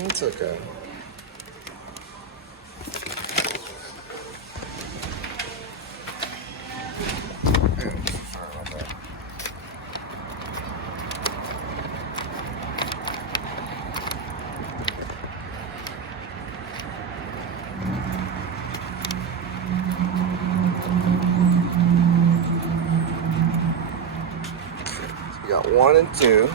It's okay. You got 1 and 2.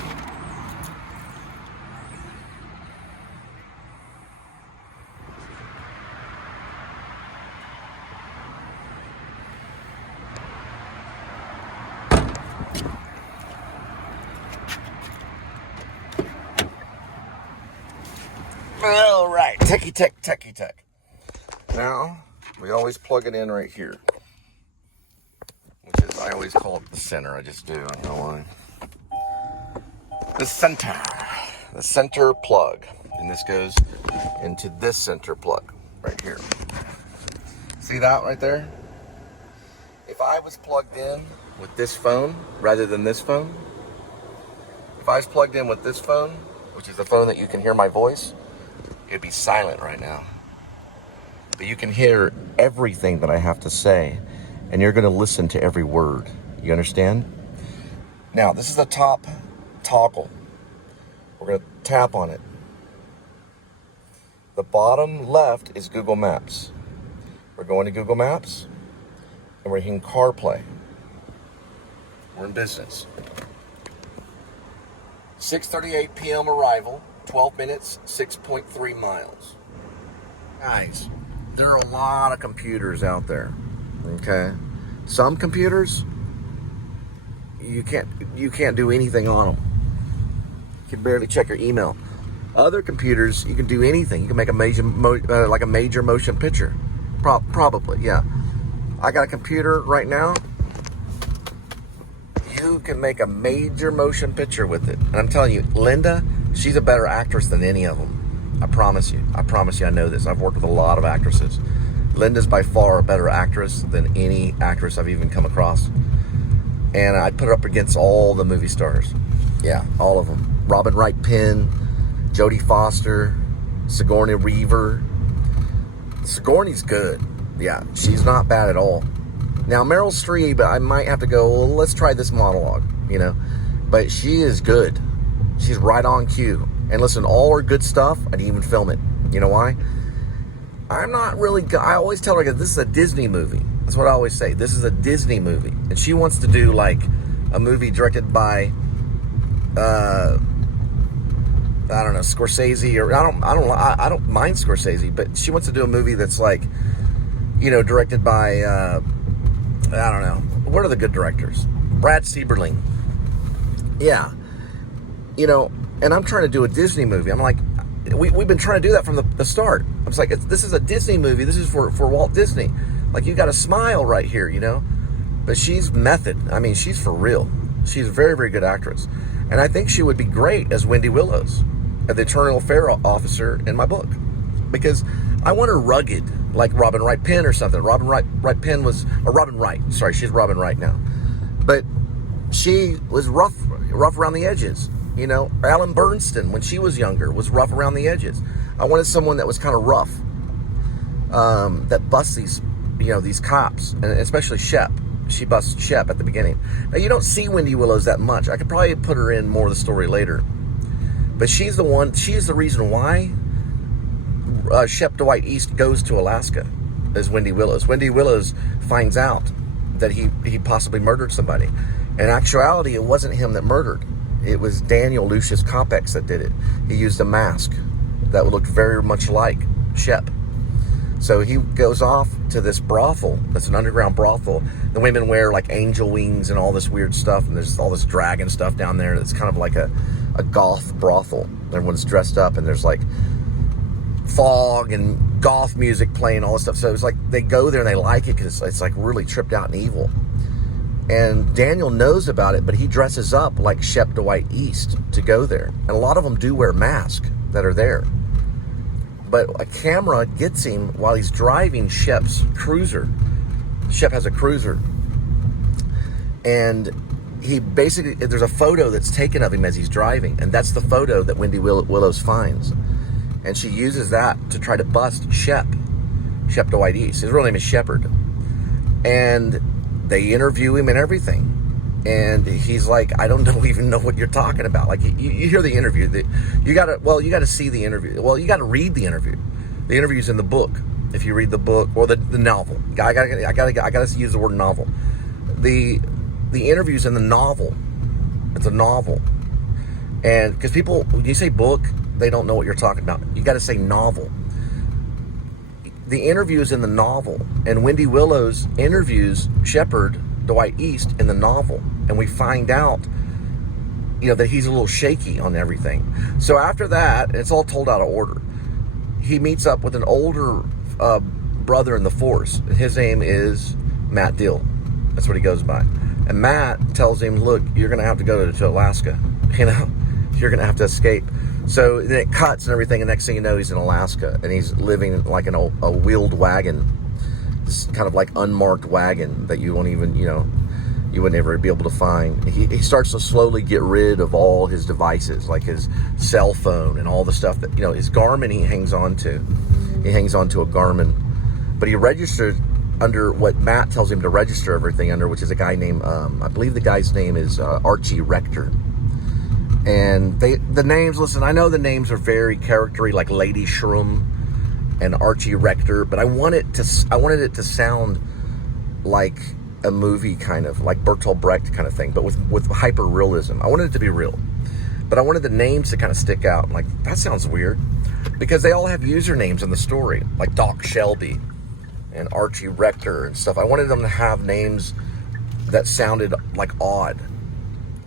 All right, techie tech. Now, we always plug it in right here, which is, I always call it the center. I just do, I don't know why. The center plug. And this goes into this center plug right here. See that right there? If I was plugged in with this phone rather than this phone, if I was plugged in with this phone, which is the phone that you can hear my voice, it'd be silent right now. But you can hear everything that I have to say, and you're going to listen to every word. You understand? Now, this is the top toggle. We're going to tap on it. The bottom left is Google Maps. We're going to Google Maps, and we're hitting CarPlay. We're in business. 6:38 p.m. arrival, 12 minutes, 6.3 miles. Guys, there are a lot of computers out there, okay? Some computers, you can't do anything on them. You can barely check your email. Other computers, you can do anything. You can make a major motion picture. Probably, yeah. I got a computer right now. You can make a major motion picture with it. And I'm telling you, Linda, she's a better actress than any of them. I promise you. I know this. I've worked with a lot of actresses. Linda's by far a better actress than any actress I've even come across. And I put her up against all the movie stars. Yeah, all of them. Robin Wright Penn, Jodie Foster, Sigourney Weaver. Sigourney's good. Yeah, she's not bad at all. Now, Meryl Streep, I might have to go, well, let's try this monologue, you know. But she is good. She's right on cue. And listen, all her good stuff, I'd even film it. You know why? I'm not really, I always tell her, this is a Disney movie. That's what I always say. This is a Disney movie. And she wants to do like a movie directed by, I don't know, Scorsese, or I don't mind Scorsese, but she wants to do a movie that's like, you know, directed by, I don't know, what are the good directors? Brad Sieberling. Yeah. You know, and I'm trying to do a Disney movie. I'm like, we've been trying to do that from the start. I was like, this is a Disney movie. This is for Walt Disney. Like, you got a smile right here, you know? But she's method. I mean, she's for real. She's a very, very good actress. And I think she would be great as Wendy Willows, the Eternal Affair officer in my book. Because I want her rugged, like Robin Wright Penn or something. Robin Wright Wright. Sorry, she's Robin Wright now. But she was rough around the edges. You know, Ellen Bernstein, when she was younger, was rough around the edges. I wanted someone that was kind of rough, that busts these cops, and especially Shep. She busts Shep at the beginning. Now, you don't see Wendy Willows that much. I could probably put her in more of the story later. But she's the reason why Shep Dwight East goes to Alaska, is Wendy Willows. Wendy Willows finds out that he possibly murdered somebody. In actuality, it wasn't him that murdered. It was Daniel Lucius Copex that did it. He used a mask that looked very much like Shep. So he goes off to this brothel. That's an underground brothel. The women wear like angel wings and all this weird stuff. And there's all this dragon stuff down there. That's kind of like a goth brothel. Everyone's dressed up and there's like fog and goth music playing, all this stuff. So it's like they go there and they like it because it's like really tripped out and evil. And Daniel knows about it, but he dresses up like Shep Dwight East to go there. And a lot of them do wear masks that are there. But a camera gets him while he's driving Shep's cruiser. Shep has a cruiser. And he basically, there's a photo that's taken of him as he's driving. And that's the photo that Wendy Willows finds. And she uses that to try to bust Shep Dwight East. His real name is Shepard. And they interview him and everything. And he's like, I don't even know what you're talking about. Like, you hear the interview. You got to see the interview. Well, you got to read the interview. The interview's in the book. If you read the book, or the novel. I gotta use the word novel. The interview's in the novel. It's a novel. And because people, when you say book, they don't know what you're talking about. You got to say novel. The interview is in the novel, and Wendy Willows interviews Shepard Dwight East in the novel, and we find out, that he's a little shaky on everything. So after that, it's all told out of order. He meets up with an older brother in the force. His name is Matt Dill. That's what he goes by. And Matt tells him, look, you're going to have to go to Alaska. You're going to have to escape. So then it cuts and everything, and next thing you know, he's in Alaska, and he's living like in a wheeled wagon, this kind of like unmarked wagon that you won't even, you would never be able to find. He starts to slowly get rid of all his devices, like his cell phone and all the stuff that, his Garmin he hangs on to. He hangs on to a Garmin. But he registered under what Matt tells him to register everything under, which is a guy named, I believe the guy's name is Archie Rector. And the names, listen, I know the names are very charactery, like Lady Shroom and Archie Rector, but I wanted it to sound like a movie, kind of like Bertolt Brecht kind of thing, but with hyper realism. I wanted it to be real, but I wanted the names to kind of stick out. Like, that sounds weird, because they all have usernames in the story, like Doc Shelby and Archie Rector and stuff. I wanted them to have names that sounded like odd,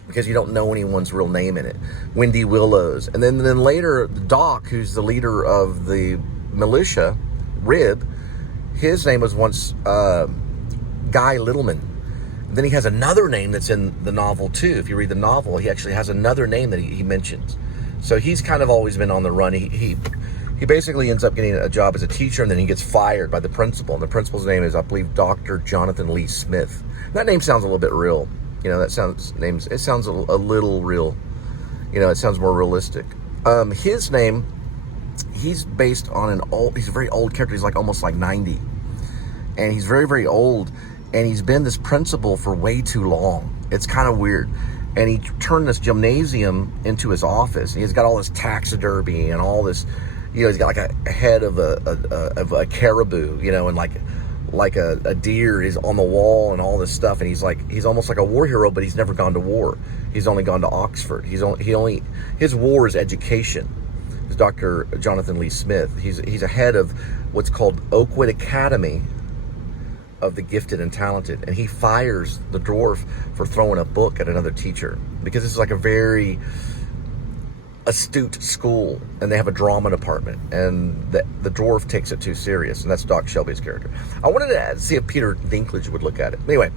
because you don't know anyone's real name in it. Wendy Willows. And then later, Doc, who's the leader of the militia, RIB, his name was once Guy Littleman. Then he has another name that's in the novel, too. If you read the novel, he actually has another name that he mentions. So he's kind of always been on the run. He basically ends up getting a job as a teacher, and then he gets fired by the principal. And the principal's name is, I believe, Dr. Jonathan Lee Smith. That name sounds a little bit real. It sounds a little real. It sounds more realistic. His name, he's based on he's a very old character. He's like almost like 90. And he's very, very old. And he's been this principal for way too long. It's kind of weird. And he turned this gymnasium into his office. And he's got all this taxidermy and all this, he's got like a head of a caribou, and like a deer is on the wall and all this stuff, and he's almost like a war hero, but he's never gone to war. He's only gone to Oxford. His war is education. It's Dr. Jonathan Lee Smith. He's a head of what's called Oakwood Academy of the Gifted and Talented, and he fires the dwarf for throwing a book at another teacher, because this is like a very astute school, and they have a drama department, and the dwarf takes it too serious, and that's Doc Shelby's character. I wanted to see if Peter Dinklage would look at it. Anyway,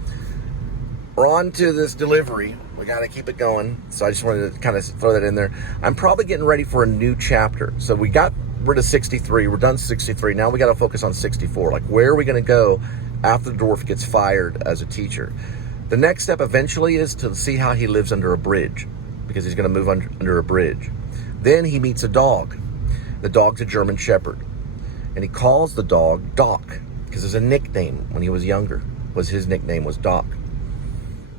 we're on to this delivery. We got to keep it going, so I just wanted to kind of throw that in there. I'm probably getting ready for a new chapter. So we got rid of 63. We're done 63. Now we got to focus on 64. Like, where are we going to go after the dwarf gets fired as a teacher? The next step eventually is to see how he lives under a bridge, because he's going to move under a bridge. Then he meets a dog. The dog's a German Shepherd. And he calls the dog Doc, because there's a nickname when he was younger. His nickname was Doc.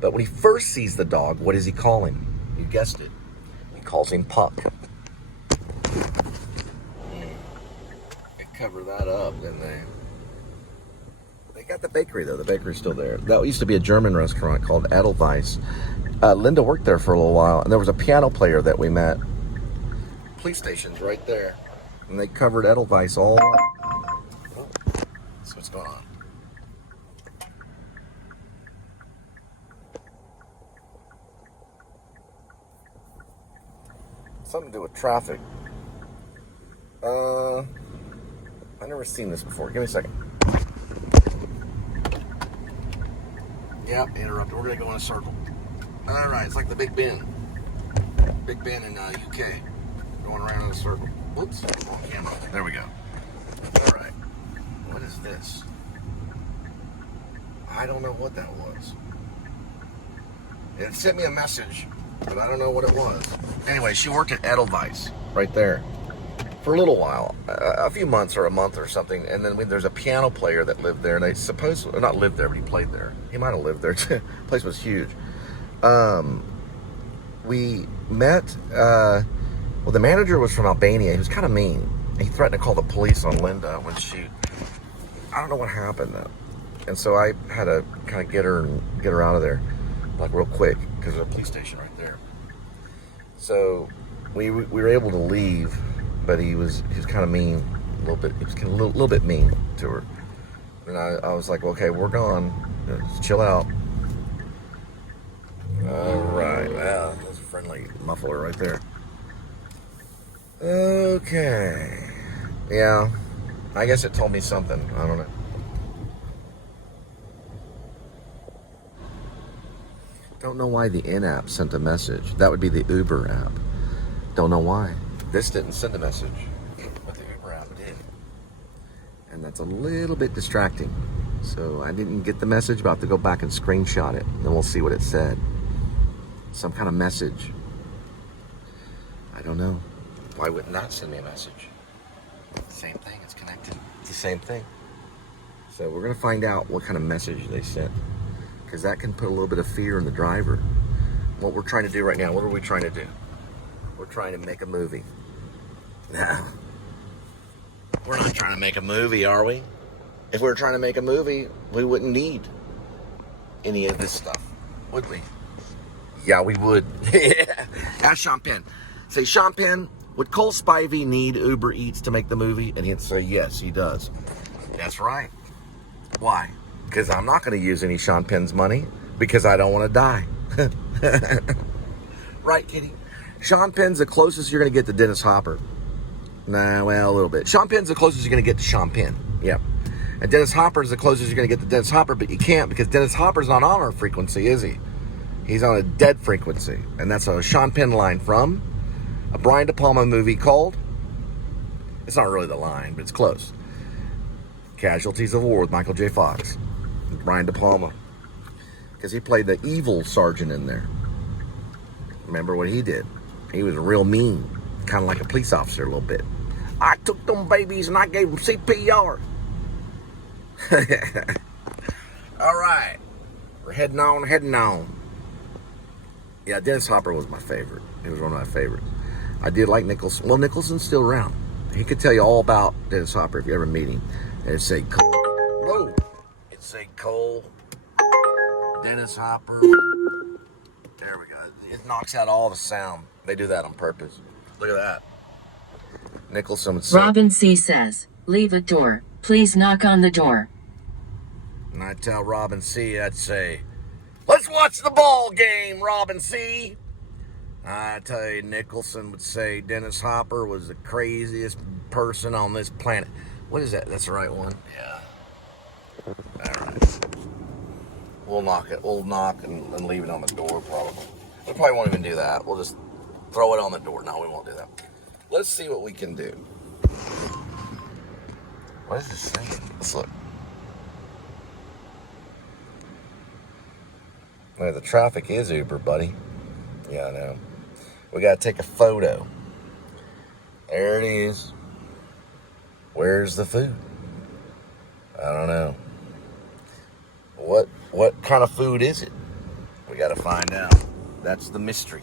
But when he first sees the dog, what does he call him? You guessed it. He calls him Puck. They cover that up, didn't they? They got the bakery, though. The bakery's still there. That used to be a German restaurant called Edelweiss. Linda worked there for a little while, and there was a piano player that we met. Police station's right there, and they covered Edelweiss all up. Oh, that's what's going on. Something to do with traffic. I've never seen this before. Give me a second. Yep, interrupted. We're gonna go in a circle. All right, it's like the Big Ben. Big Ben in UK. Going around in a circle. Oops, on camera. There we go. All right. What is this? I don't know what that was. It sent me a message, but I don't know what it was. Anyway, she worked at Edelweiss right there. for a little while, a few months or a month or something. And then there's a piano player that lived there, and they not lived there, but he played there. He might have lived there too. The place was huge. We met, well, the manager was from Albania. He was kind of mean. He threatened to call the police on Linda when I don't know what happened though. And so I had to kind of get her out of there, like real quick, because there's a police station right there. So we were able to leave, but he was kind of mean, a little bit. He was kind of a little bit mean to her. And I was like, okay, we're gone. Just chill out. All right. Wow, that's a friendly muffler right there. Okay. Yeah. I guess it told me something. I don't know. Don't know why the in-app sent a message. That would be the Uber app. Don't know why. This didn't send a message, but the Uber app did. And that's a little bit distracting. So I didn't get the message, but I'll have to go back and screenshot it. Then we'll see what it said. Some kind of message. I don't know. Why wouldn't that send me a message? Same thing, it's connected. It's the same thing. So we're gonna find out what kind of message they sent, because that can put a little bit of fear in the driver. What we're trying to do right now, what are we trying to do? We're trying to make a movie. Now, we're not trying to make a movie, are we? If we were trying to make a movie, we wouldn't need any of this stuff, would we? Yeah, we would. Ask Sean Penn. Say, Sean Penn, would Cole Spivey need Uber Eats to make the movie? And he'd say, yes, he does. That's right. Why? Because I'm not going to use any Sean Penn's money, because I don't want to die. Right, Kitty? Sean Penn's the closest you're going to get to Dennis Hopper. Nah, well, a little bit. Sean Penn's the closest you're going to get to Sean Penn. Yep. And Dennis Hopper's the closest you're going to get to Dennis Hopper, but you can't, because Dennis Hopper's not on our frequency, is he? He's on a dead frequency. And that's a Sean Penn line from a Brian De Palma movie called, it's not really the line, but it's close. Casualties of War with Michael J. Fox. Brian De Palma. Because he played the evil sergeant in there. Remember what he did? He was real mean. Kind of like a police officer a little bit. I took them babies and I gave them CPR. All right. We're heading on. Yeah, Dennis Hopper was my favorite. He was one of my favorites. I did like Nicholson. Well, Nicholson's still around. He could tell you all about Dennis Hopper if you ever meet him. And it'd say Cole. Whoa. It'd say Cole. Dennis Hopper. There we go. It knocks out all the sound. They do that on purpose. Look at that. Nicholson would say. Robin C. says, leave a door. Please knock on the door. And I'd tell Robin C., I'd say, let's watch the ball game, Robin C. I tell you, Nicholson would say Dennis Hopper was the craziest person on this planet. What is that? That's the right one? Yeah. All right. We'll knock and leave it on the door, probably. We probably won't even do that. We'll just throw it on the door. No, we won't do that. Let's see what we can do. What is this saying? Let's look. Well, the traffic is Uber, buddy. Yeah, I know. We got to take a photo. There it is. Where's the food? I don't know. What kind of food is it? We got to find out. That's the mystery.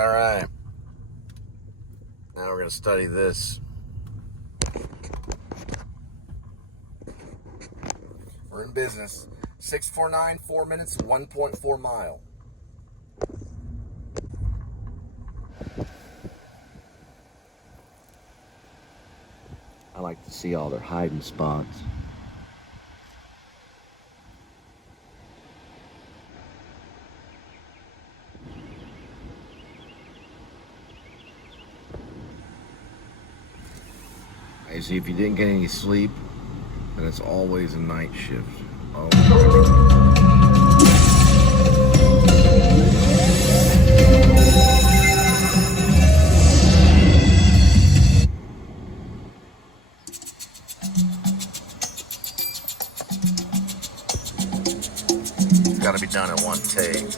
All right. Now we're going to study this. We're in business. 649, 4 minutes, 1.4 mile. I like to see all their hiding spots. Hey, see, if you didn't get any sleep, then it's always a night shift. Oh. It's got to be done in one take.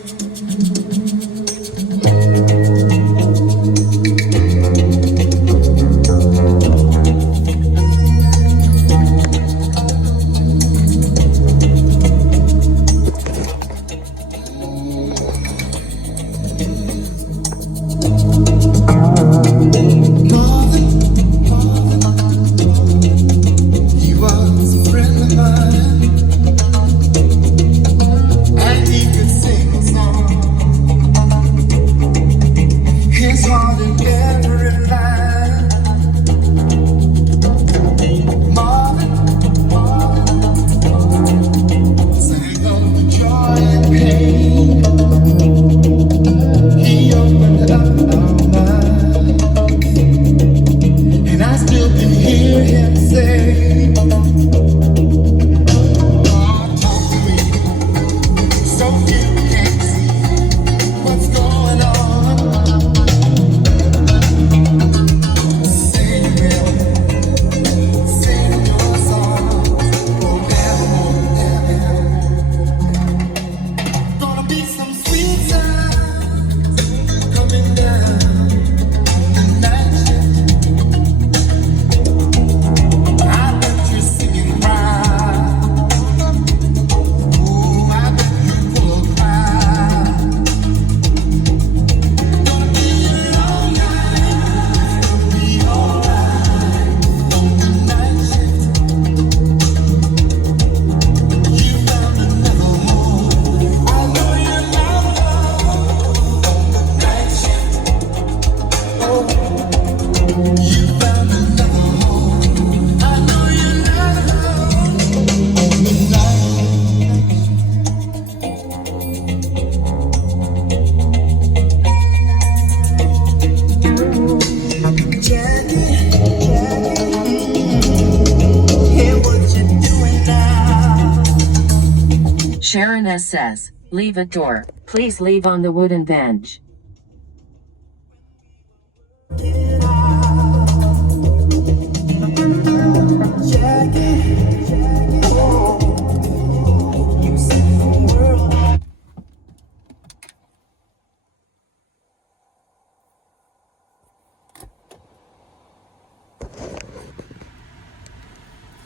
Sharon S. says, leave at door. Please leave on the wooden bench.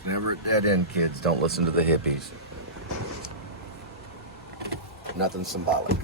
Never at dead end, kids. Don't listen to the hippies. Nothing symbolic.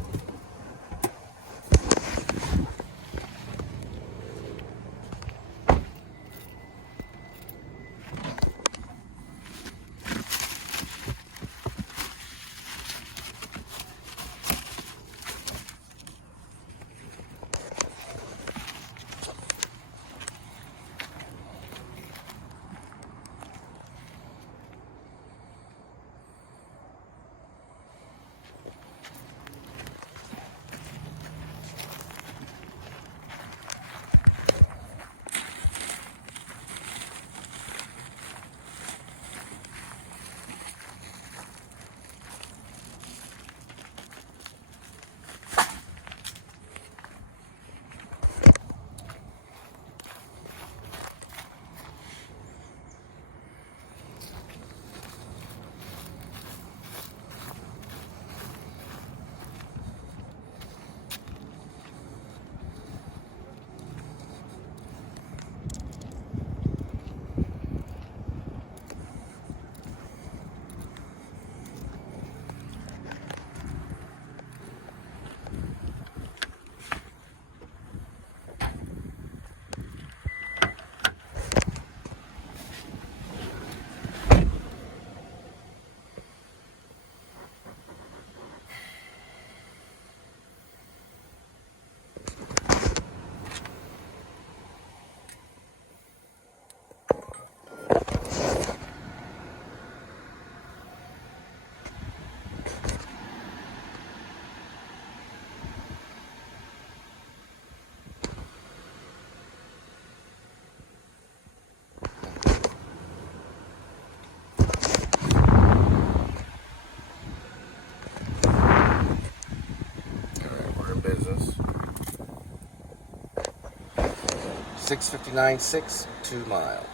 6:59.6, 2 miles.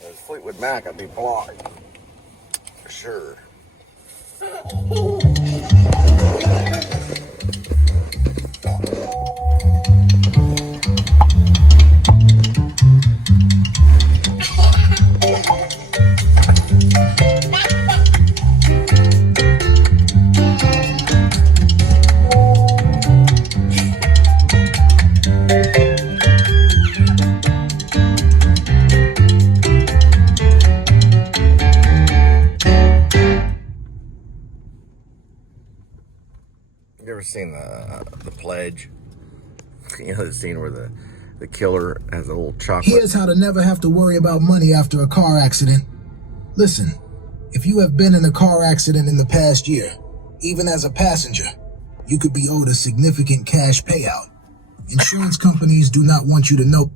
There's Fleetwood Mac, I'd be blind. For sure. You ever seen the Pledge? You know the scene where the killer has a little chocolate. Here's how to never have to worry about money after a car accident. Listen, if you have been in a car accident in the past year, even as a passenger, you could be owed a significant cash payout. Insurance companies do not want you to know.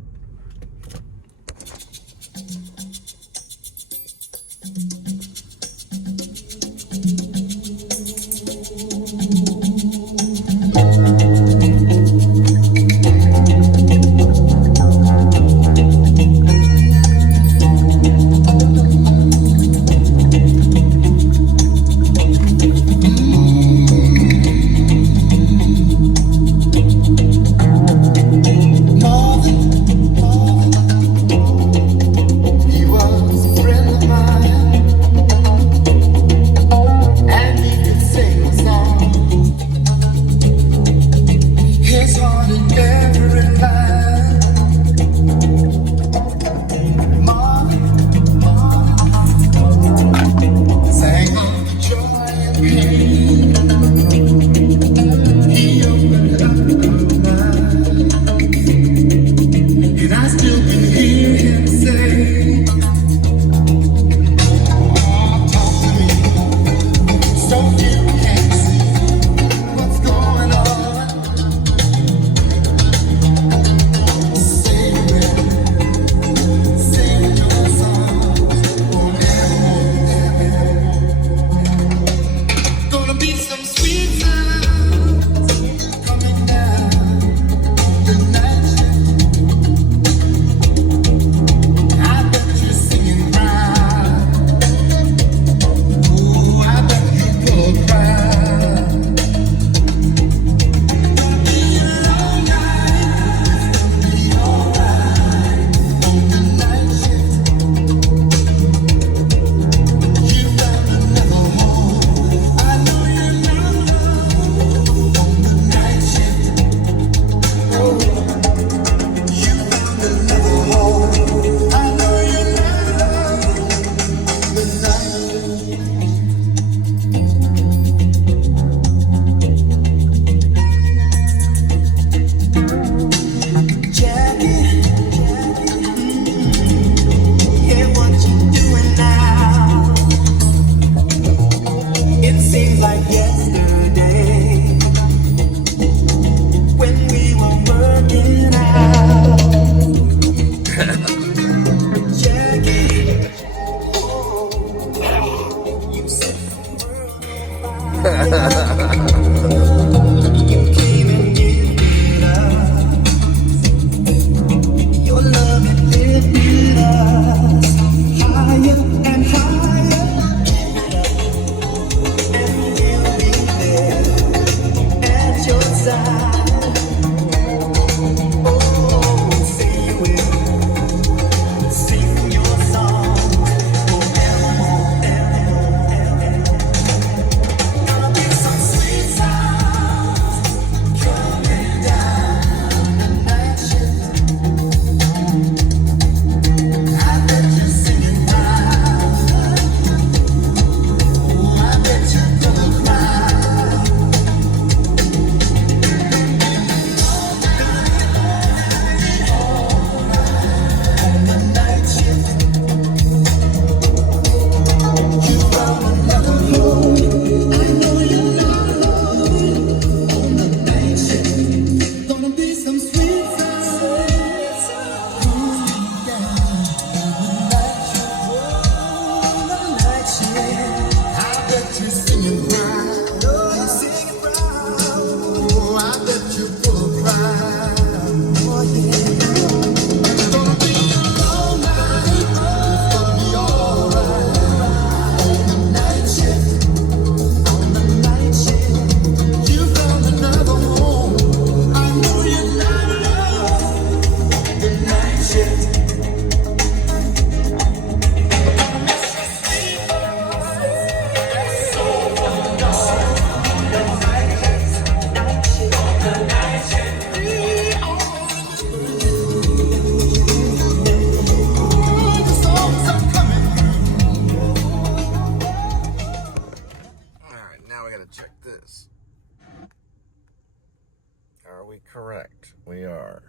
we correct? We are.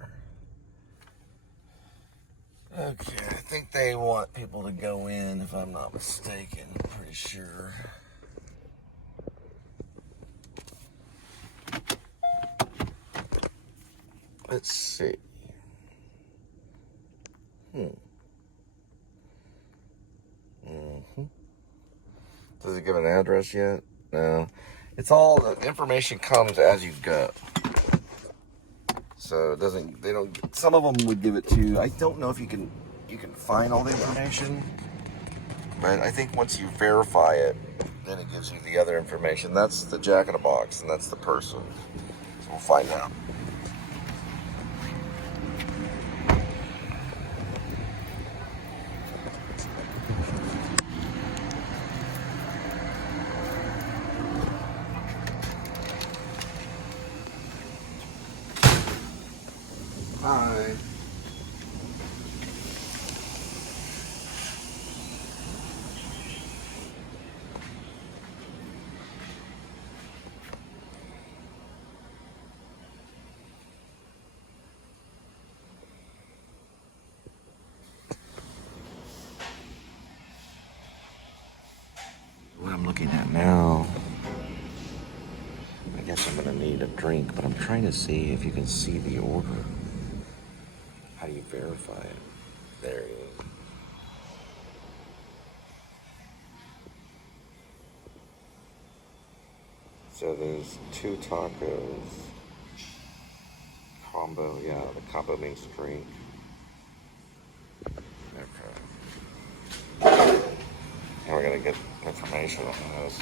Okay, I think they want people to go in, if I'm not mistaken. Pretty sure. Let's see. Does it give an address yet? No. It's all, the information comes as you go. So it doesn't, they don't, some of them would give it to, I don't know if you can find all the information, but I think once you verify it, then it gives you the other information. That's the Jack in the Box, and that's the person. So we'll find out. Hi. What I'm looking at now, I guess I'm gonna need a drink, but I'm trying to see if you can see the order. How do you verify it? There it is. So there's 2 tacos. Combo, yeah, the combo means drink. Okay. And we're gonna get information on this.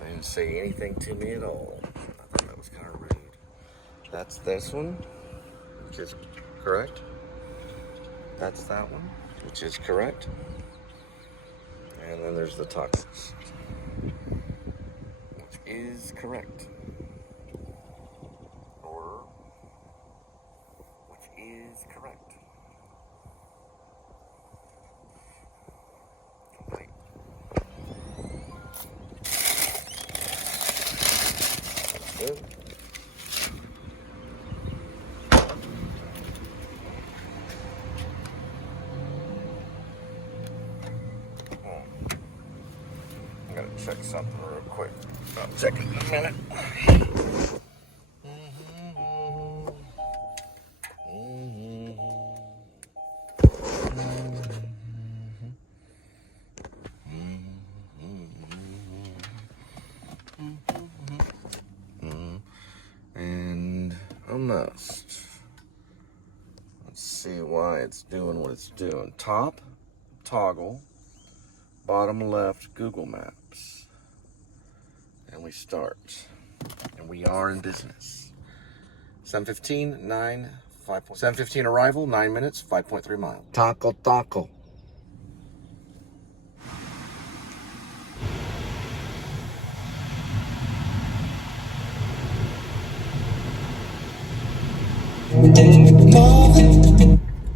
They didn't say anything to me at all. I thought that was kind of rude. That's this one, which is correct. That's that one, which is correct. And then there's the tacos, which is correct. Order, which is correct. Complete. Good. I'm gonna check something real quick. I'll check it in a minute. must. Let's see why it's doing what it's doing. Top, toggle, bottom left, Google Maps. And we start. And we are in business. 7:15, 7:15 arrival, 9 minutes, 5.3 miles. Taco, taco.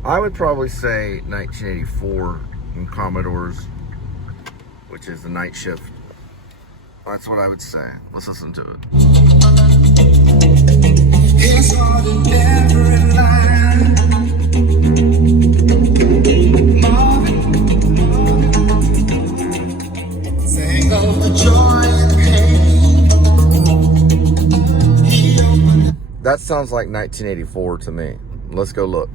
I would probably say 1984 in Commodores, which is the night shift. That's what I would say. Let's listen to it. It's hard in every line. Sing of the joy and pain. That sounds like 1984 to me. Let's go look.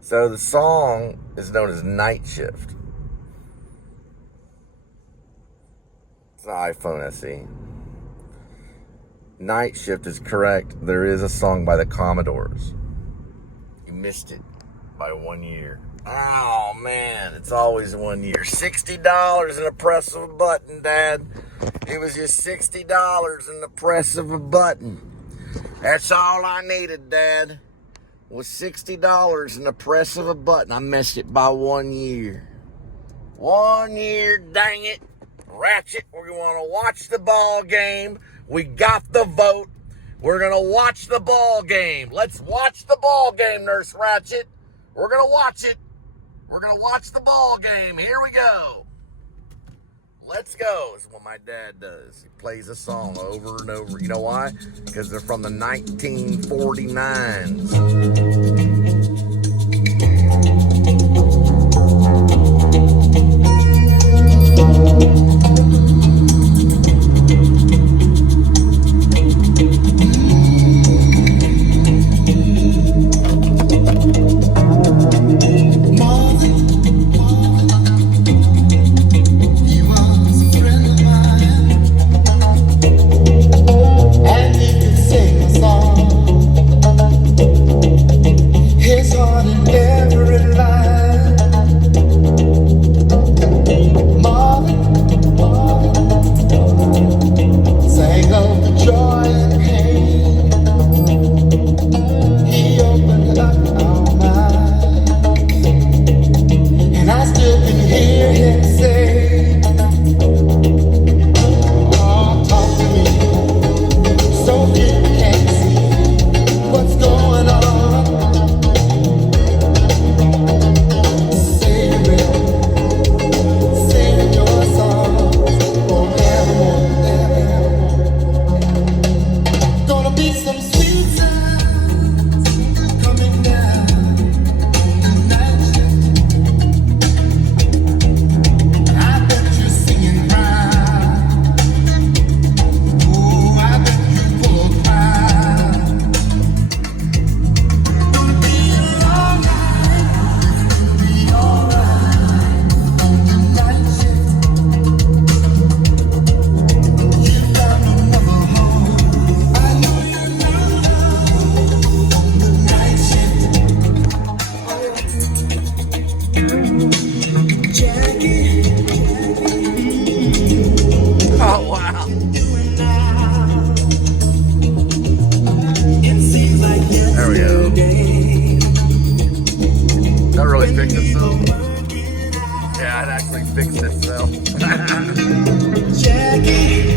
So the song is known as Night Shift. It's an iPhone SE. Night Shift is correct. There is a song by the Commodores. You missed it by 1 year. Oh man, it's always 1 year. $60 in the press of a button, Dad. It was just $60 in the press of a button. That's all I needed, Dad, was $60 in the press of a button. I missed it by 1 year. 1 year, dang it. Ratchet, we're going to watch the ball game. We got the vote. We're going to watch the ball game. Let's watch the ball game, Nurse Ratchet. We're going to watch it. We're going to watch the ball game. Here we go. Let's go is what my dad does. He plays a song over and over. You know why? Because they're from the 1949s.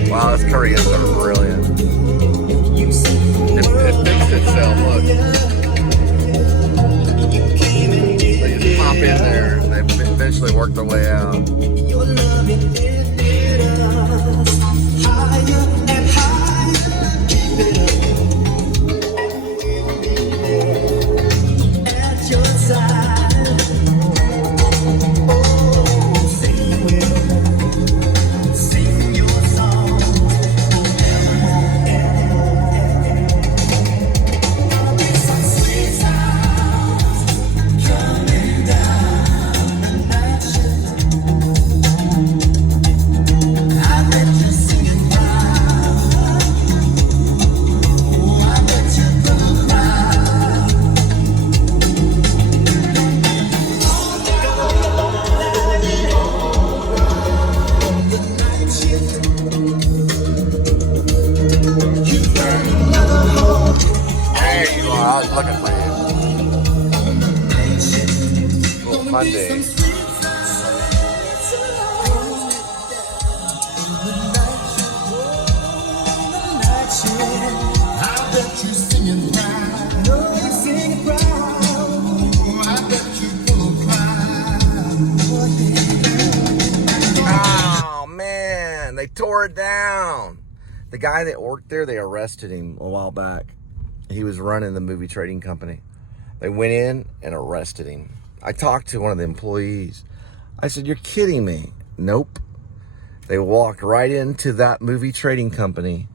Wow, those Koreans are brilliant. It fixed itself, look. They just pop in there and they eventually work their way out. I was looking for you. Little Monday. Oh man, they tore it down. The guy that worked there, they arrested him a while back. He was running the movie trading company. They went in and arrested him. I talked to one of the employees. I said, "You're kidding me." Nope. They walked right into that movie trading company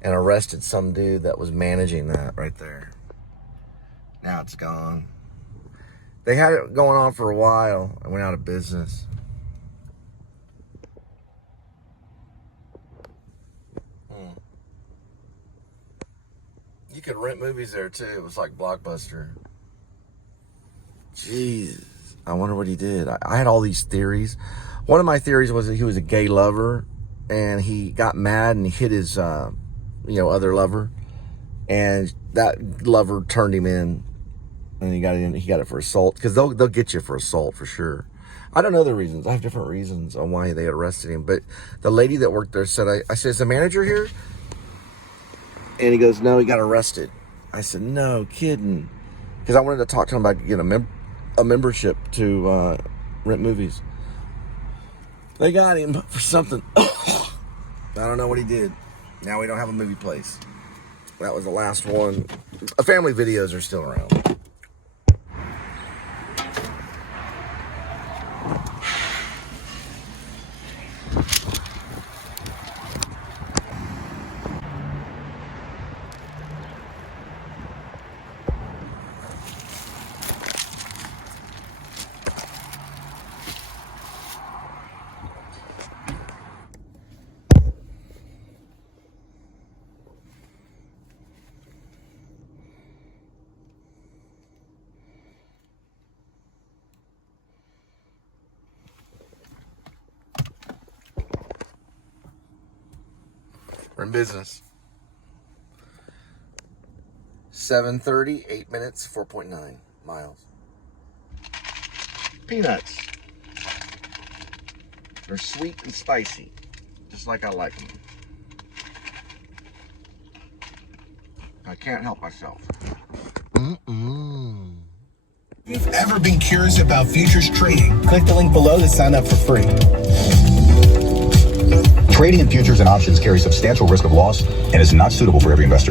and arrested some dude that was managing that right there. Now it's gone. They had it going on for a while and went out of business. You could rent movies there too. It was like Blockbuster. Jeez. I wonder what he did. I had all these theories. One of my theories was that he was a gay lover and he got mad and he hit his other lover, and that lover turned him in and he got it for assault, because they'll get you for assault for sure. I don't know the reasons. I have different reasons on why they arrested him, but the lady that worked there said, I said, "Is the manager here?" And he goes, "No, he got arrested." I said, "No kidding," because I wanted to talk to him about getting a membership to rent movies. They got him for something. I don't know what he did. Now we don't have a movie place. That was the last one. Family videos are still around. We're in business. 7:30, 8 minutes, 4.9 miles. Peanuts. They're sweet and spicy, just like I like them. I can't help myself. If you've ever been curious about futures trading, click the link below to sign up for free. Trading in futures and options carries substantial risk of loss and is not suitable for every investor.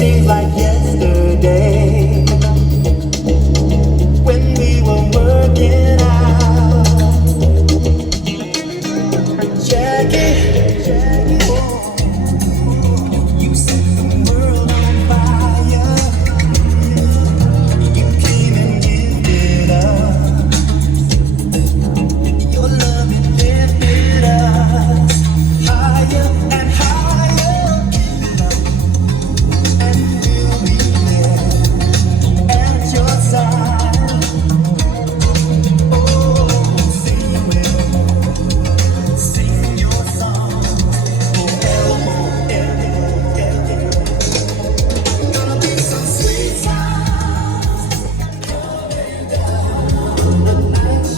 seems like yesterday when we were working out. Jackie, oh, you set the world on fire. You came and gifted us. Your love it lifted us higher and higher, and we'll be there at your side. Oh, sing your song forever. Gonna be some sweet times coming down the night.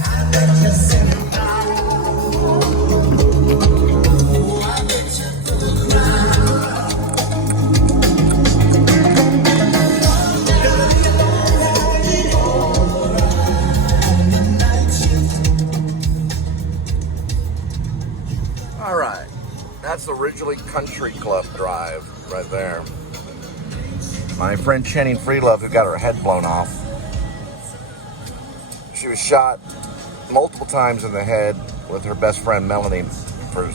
I bet you send it out. I bet you through the crowd. Gonna be a long ride home on the night shift. All right. That's originally Country Club Drive right there. My friend Channing Freelove, who got her head blown off. She was shot multiple times in the head with her best friend Melanie for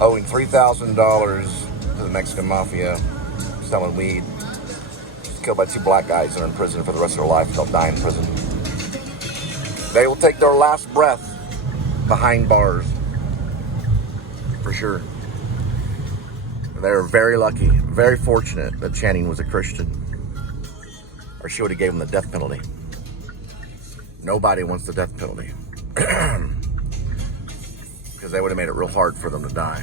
owing $3,000 to the Mexican mafia selling weed. She's killed by two black guys that are in prison for the rest of their life. They'll die in prison. They will take their last breath behind bars. For sure. They were very lucky, very fortunate that Channing was a Christian, or she would have gave him the death penalty. Nobody wants the death penalty because they would have made it real hard for them to die.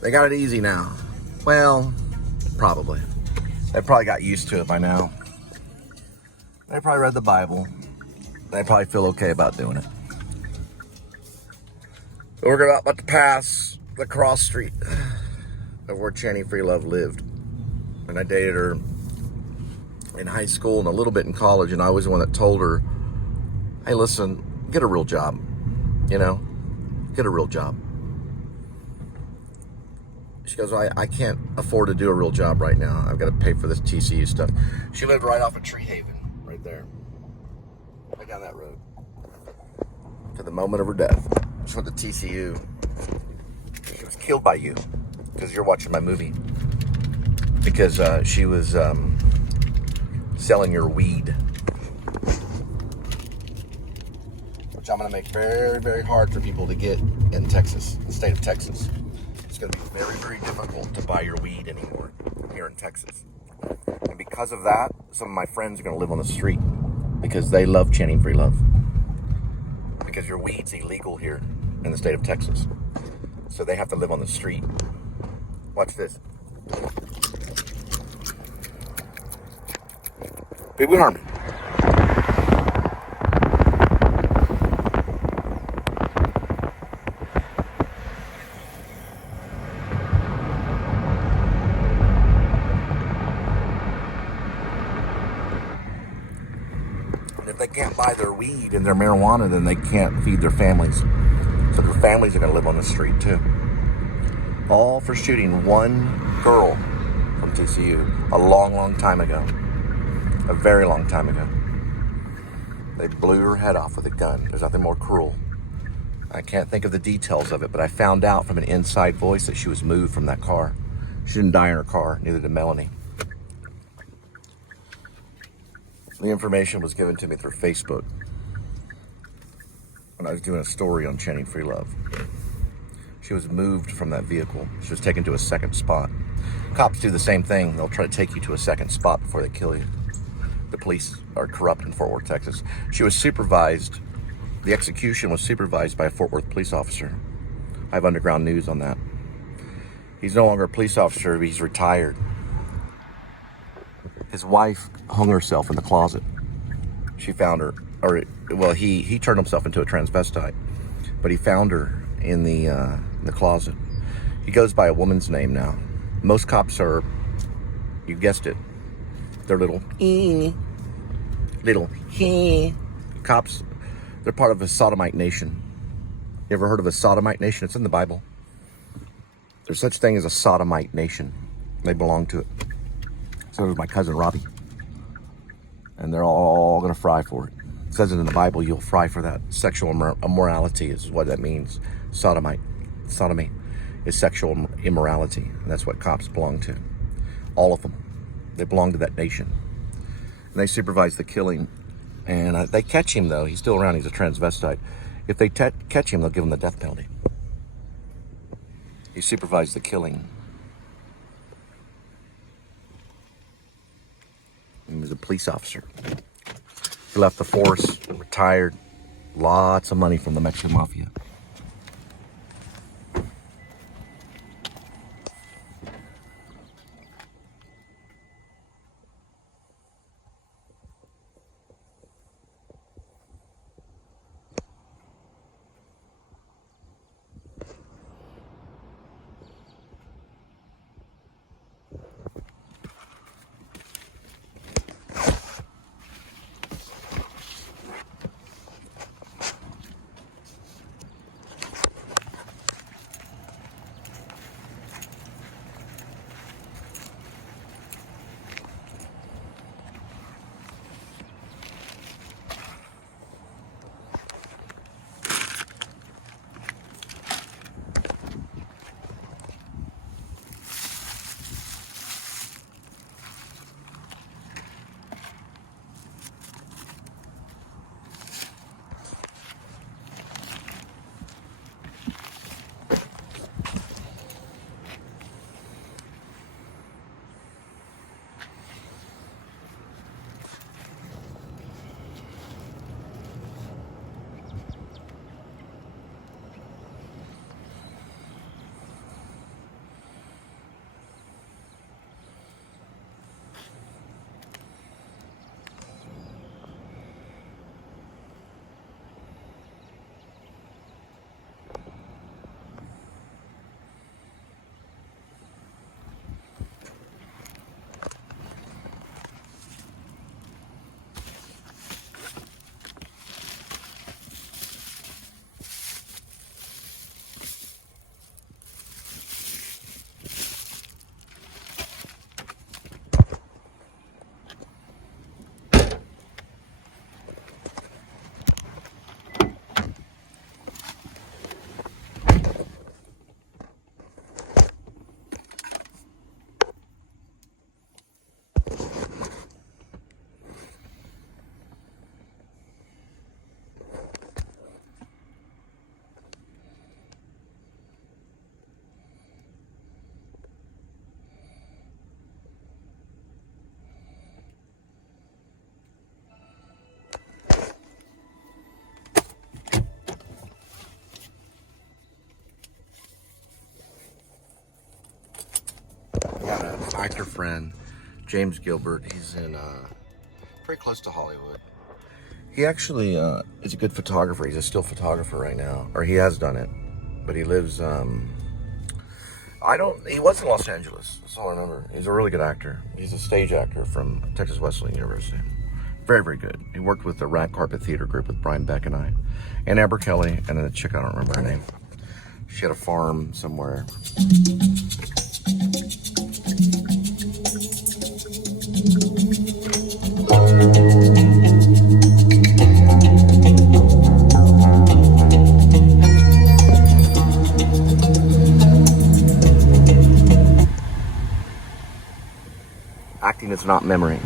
They got it easy now. Well, probably. They probably got used to it by now. They probably read the Bible. They probably feel okay about doing it. We're about to pass the cross street of where Channing Freelove lived. And I dated her in high school and a little bit in college, and I was the one that told her, hey, listen, get a real job. You know, get a real job. She goes, I can't afford to do a real job right now. I've got to pay for this TCU stuff. She lived right off of Tree Haven, right there. Right down that road. To the moment of her death. She went to TCU. She was killed by you because you're watching my movie. Because she was selling your weed. Which I'm going to make very, very hard for people to get in Texas, the state of Texas. It's going to be very, very difficult to buy your weed anymore here in Texas. And because of that, some of my friends are going to live on the street because they love Channing Freelove. Because your weed's illegal here in the state of Texas. So they have to live on the street. Watch this. People in Harmony. And if they can't buy their weed and their marijuana, then they can't feed their families. So their families are going to live on the street too. All for shooting one girl from TCU a long, long time ago. A very long time ago. They blew her head off with a gun. There's nothing more cruel. I can't think of the details of it, but I found out from an inside voice that she was moved from that car. She didn't die in her car, neither did Melanie. The information was given to me through Facebook when I was doing a story on Channing Freelove. She was moved from that vehicle. She was taken to a second spot. Cops do the same thing. They'll try to take you to a second spot before they kill you. The police are corrupt in Fort Worth, Texas. She was supervised. The execution was supervised by a Fort Worth police officer. I have underground news on that. He's no longer a police officer. He's retired. His wife hung herself in the closet. She found her, he turned himself into a transvestite, but he found her in the closet. He goes by a woman's name now. Most cops are, you guessed it, they're little cops. They're part of a sodomite nation. You ever heard of a sodomite nation? It's in the Bible. There's such thing as a sodomite nation. They belong to it. So does my cousin Robbie. And they're all going to fry for it. It says it in the Bible, you'll fry for that. Sexual immorality is what that means. Sodomite. Sodomy is sexual immorality. And that's what cops belong to. All of them. They belong to that nation. And they supervise the killing. And they catch him, though. He's still around. He's a transvestite. If they catch him, they'll give him the death penalty. He supervised the killing. He was a police officer. He left the force, retired. Lots of money from the Mexican mafia. Actor friend, James Gilbert. He's in very close to Hollywood. He actually is a good photographer. He's a still photographer right now, or he has done it. But he lives. He was in Los Angeles. That's all I remember. He's a really good actor. He's a stage actor from Texas Wesleyan University. Very, very good. He worked with the Rat Carpet Theater Group with Brian Beck and I, and Amber Kelly, and then a chick I don't remember her name. She had a farm somewhere. Acting is not memory.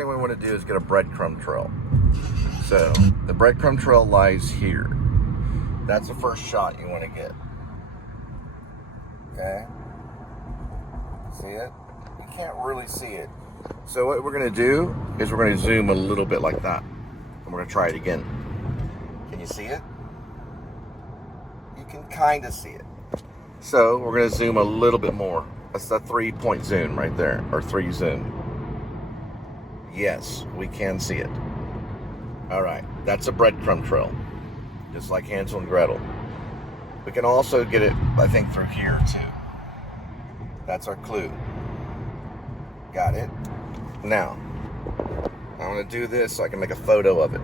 thing we want to do is get a breadcrumb trail. So the breadcrumb trail lies here. That's the first shot you want to get. Okay? See it? You can't really see it. So what we're going to do is we're going to zoom a little bit like that. And we're going to try it again. Can you see it? You can kind of see it. So we're going to zoom a little bit more. That's the 3-point zoom right there, or 3 zoom. Yes, we can see it. All right, that's a breadcrumb trail, just like Hansel and Gretel. We can also get it, I think, through here too. That's our clue. Got it? Now, I want to do this so I can make a photo of it.